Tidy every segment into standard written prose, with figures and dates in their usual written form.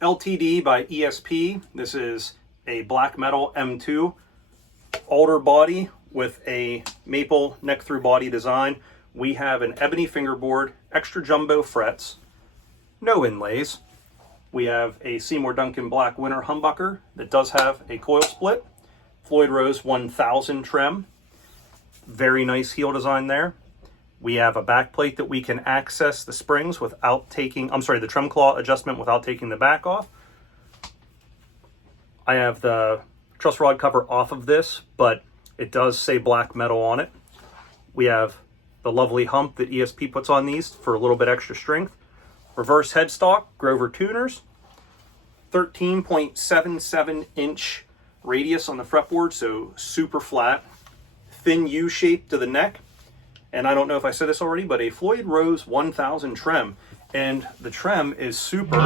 LTD by ESP. This is a Black Metal M2 alder body with a maple neck through body design. We have an ebony fingerboard, extra jumbo frets, no inlays. We have a Seymour Duncan black winter humbucker that does have a coil split. Floyd Rose 1000 trem. Very nice heel design there. We have a back plate that we can access the springs without taking, the trem claw adjustment without taking the back off. I have the truss rod cover off of this, but it does say black metal on it. We have the lovely hump that ESP puts on these for a little bit extra strength. Reverse headstock, Grover tuners. 13.77 inch radius on the fretboard, so super flat. Thin U shape to the neck. And I don't know if I said this already, but a Floyd Rose 1000 trem. And the trem is super.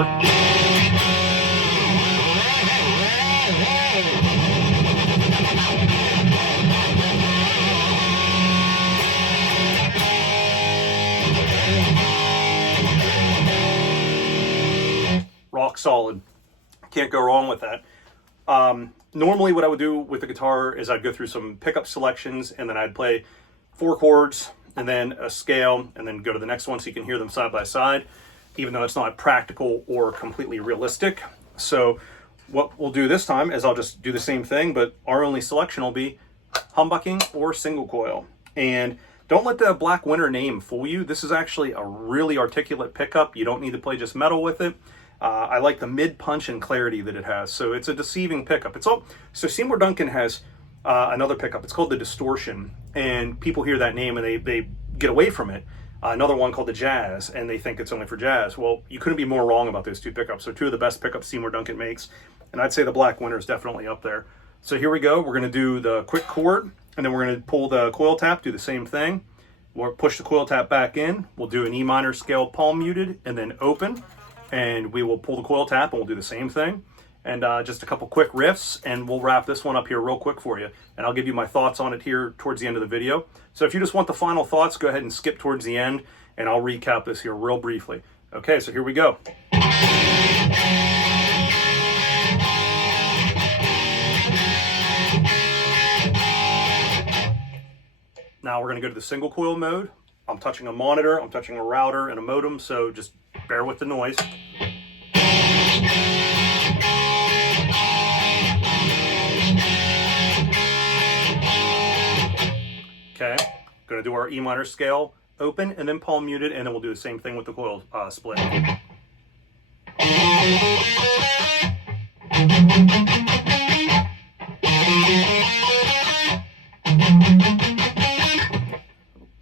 Rock solid. Can't go wrong with that. Normally what I would do with the guitar is I'd go through some pickup selections and then I'd play 4 chords and then a scale and then go to the next one so you can hear them side by side, even though it's not practical or completely realistic. So what we'll do this time is I'll just do the same thing, but our only selection will be humbucking or single coil. And don't let the Black Winter name fool you. This is actually a really articulate pickup. You don't need to play just metal with it. I like the mid punch and clarity that it has. So it's a deceiving pickup. So Seymour Duncan has another pickup. It's called the Distortion, and people hear that name and they get away from it. Another one called the Jazz, and they think it's only for jazz. Well, you couldn't be more wrong about those two pickups. They're two of the best pickups Seymour Duncan makes, and I'd say the Black Winter is definitely up there. So here we go. We're going to do the quick chord, and then we're going to pull the coil tap, do the same thing. We'll push the coil tap back in. We'll do an E minor scale palm muted, and then open. And we will pull the coil tap and we'll do the same thing. And just a couple quick riffs, and we'll wrap this one up here real quick for you. And I'll give you my thoughts on it here towards the end of the video. So if you just want the final thoughts, go ahead and skip towards the end, and I'll recap this here real briefly. Okay, so here we go. Now we're going to go to the single coil mode. I'm touching a monitor, I'm touching a router and a modem, so just bear with the noise. Okay, going to do our E minor scale, open, and then palm muted, and then we'll do the same thing with the coil split.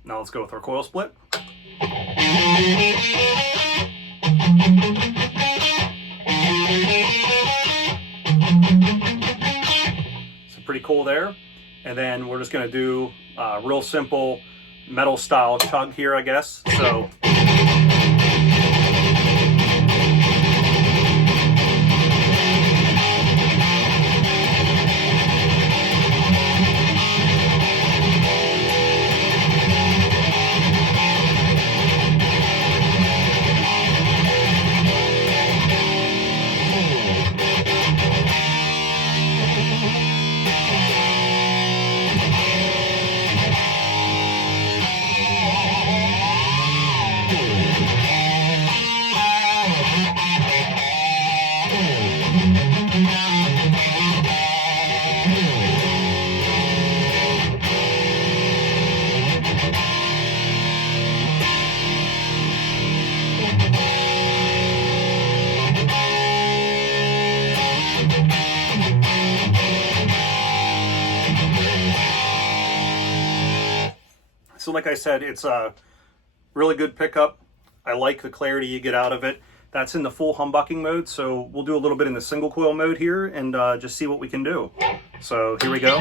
Now let's go with our coil split. So pretty cool there. And then we're just going to do a real simple metal style chug here, I guess. So like I said, it's a really good pickup. I like the clarity you get out of it. That's in the full humbucking mode, so we'll do a little bit in the single coil mode here and just see what we can do. So here we go.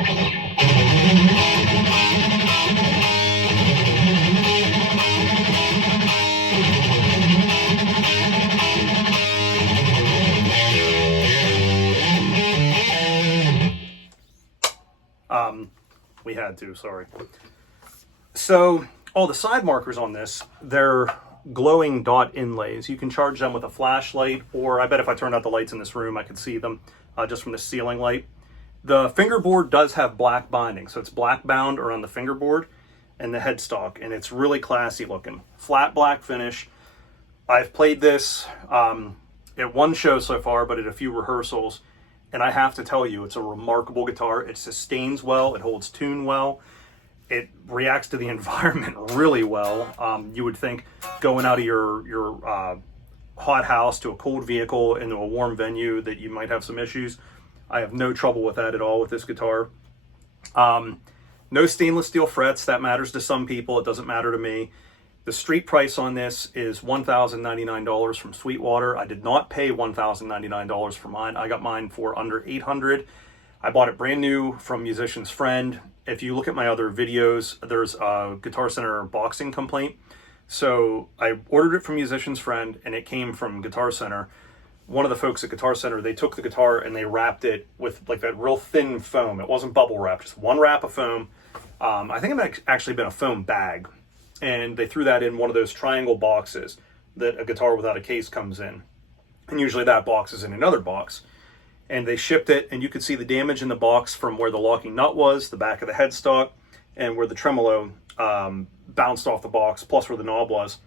We had to, sorry. So all the side markers on this, they're glowing dot inlays. You can charge them with a flashlight, or I bet if I turned out the lights in this room, I could see them just from the ceiling light. The fingerboard does have black binding, so it's black bound around the fingerboard and the headstock, and it's really classy looking. Flat black finish. I've played this at one show so far, but at a few rehearsals, and I have to tell you, it's a remarkable guitar. It sustains well, it holds tune well, it reacts to the environment really well. You would think going out of your hot house to a cold vehicle into a warm venue that you might have some issues. I have no trouble with that at all with this guitar. No stainless steel frets. That matters to some people. It doesn't matter to me. The street price on this is $1,099 from Sweetwater. I did not pay $1,099 for mine. I got mine for under $800. I bought it brand new from Musician's Friend. If you look at my other videos, there's a Guitar Center boxing complaint. So I ordered it from Musician's Friend, and it came from Guitar Center. One of the folks at Guitar Center, they took the guitar and they wrapped it with like that real thin foam. It wasn't bubble wrap, just one wrap of foam. I think it might actually been a foam bag. And they threw that in one of those triangle boxes that a guitar without a case comes in. And usually that box is in another box. And they shipped it, and you could see the damage in the box from where the locking nut was, the back of the headstock, and where the tremolo bounced off the box, plus where the knob was.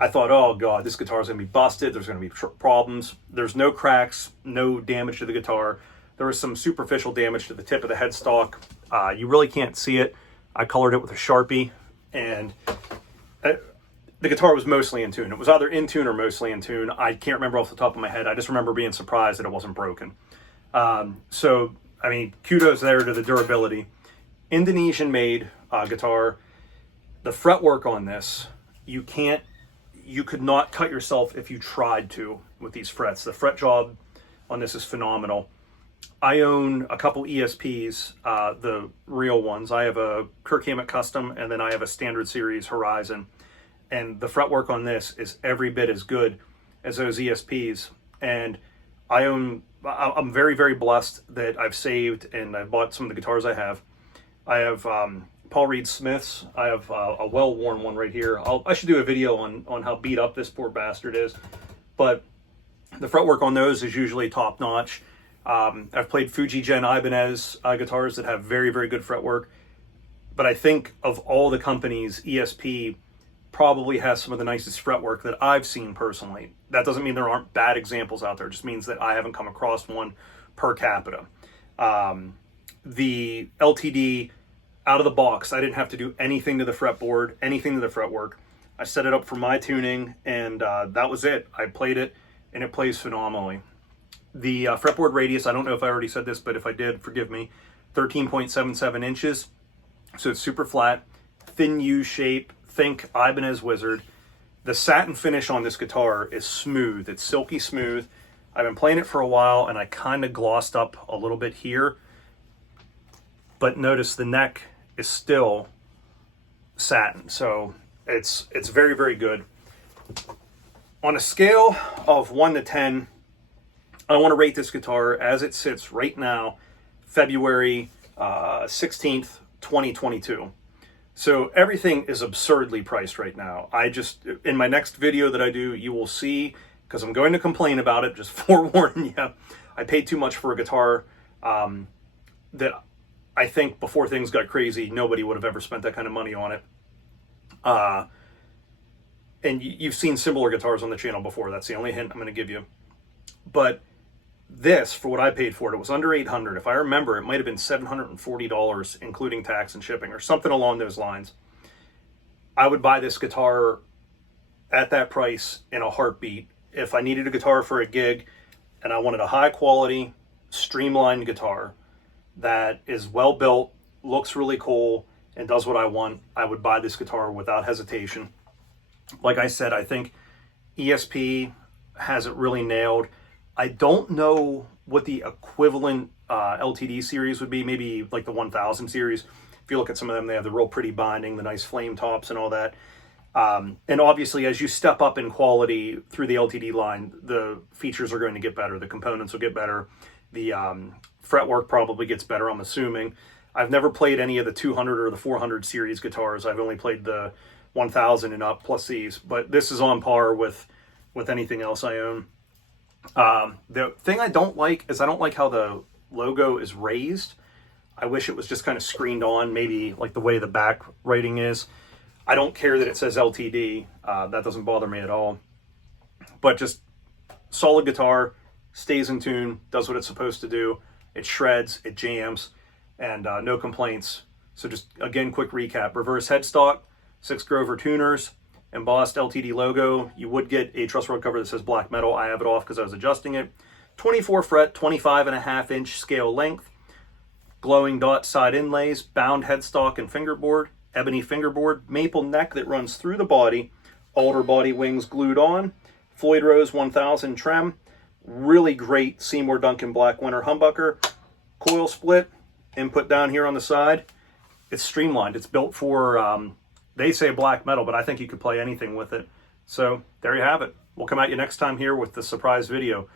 I thought, oh God, this guitar is going to be busted. There's going to be problems. There's no cracks, no damage to the guitar. There was some superficial damage to the tip of the headstock. You really can't see it. I colored it with a Sharpie, and the guitar was mostly in tune. It was either in tune or mostly in tune. I can't remember off the top of my head. I just remember being surprised that it wasn't broken. So, I mean, kudos there to the durability. Indonesian-made guitar. The fretwork on this, you could not cut yourself if you tried to with these frets. The fret job on this is phenomenal. I own a couple ESPs, the real ones. I have a Kirk Hammett Custom, and then I have a Standard Series Horizon. And the fretwork on this is every bit as good as those ESPs. And I'm very, very blessed that I've saved and I've bought some of the guitars I have. I have Paul Reed Smiths. I have a well-worn one right here. I should do a video on how beat up this poor bastard is. But the fretwork on those is usually top-notch. I've played Fuji Gen Ibanez guitars that have very, very good fretwork. But I think of all the companies, ESP probably has some of the nicest fretwork that I've seen personally. That doesn't mean there aren't bad examples out there. It just means that I haven't come across one per capita. The LTD out of the box, I didn't have to do anything to the fretboard, anything to the fretwork. I set it up for my tuning, and that was it. I played it, and it plays phenomenally. The fretboard radius, I don't know if I already said this, but if I did, forgive me, 13.77 inches. So it's super flat, thin U shape, think Ibanez Wizard. The satin finish on this guitar is smooth. It's silky smooth. I've been playing it for a while, and I kind of glossed up a little bit here. But notice the neck is still satin. So it's very, very good. On a scale of 1 to 10, I want to rate this guitar as it sits right now, February 16th, 2022. So everything is absurdly priced right now. In my next video that I do, you will see, because I'm going to complain about it, just forewarning you, I paid too much for a guitar that I think before things got crazy, nobody would have ever spent that kind of money on it. And you've seen similar guitars on the channel before. That's the only hint I'm going to give you. But this, for what I paid for it was under $800. If I remember, it might have been $740, including tax and shipping, or something along those lines. I would buy this guitar at that price in a heartbeat. If I needed a guitar for a gig and I wanted a high quality, streamlined guitar that is well built, looks really cool, and does what I want, I would buy this guitar without hesitation. Like I said, I think ESP has it really nailed. I don't know what the equivalent LTD series would be, maybe like the 1000 series. If you look at some of them, they have the real pretty binding, the nice flame tops and all that. And obviously, as you step up in quality through the LTD line, the features are going to get better. The components will get better. The fretwork probably gets better, I'm assuming. I've never played any of the 200 or the 400 series guitars. I've only played the 1000 and up plus these, but this is on par with anything else I own. The thing I don't like is I don't like how the logo is raised. I wish it was just kind of screened on, maybe like the way the back writing is. I don't care that it says LTD. That doesn't bother me at all. But just solid guitar, stays in tune, does what it's supposed to do. It shreds, it jams, and no complaints. So just, again, quick recap. Reverse headstock, 6 Grover tuners, embossed LTD logo. You would get a truss rod cover that says Black Metal. I have it off because I was adjusting it. 24 fret, 25.5 inch scale length. Glowing dot side inlays, bound headstock and fingerboard, ebony fingerboard, maple neck that runs through the body, alder body wings glued on, Floyd Rose 1000 trem, really great Seymour Duncan black winter humbucker, coil split, input down here on the side. It's streamlined. It's built for, they say black metal, but I think you could play anything with it. So there you have it. We'll come at you next time here with the surprise video.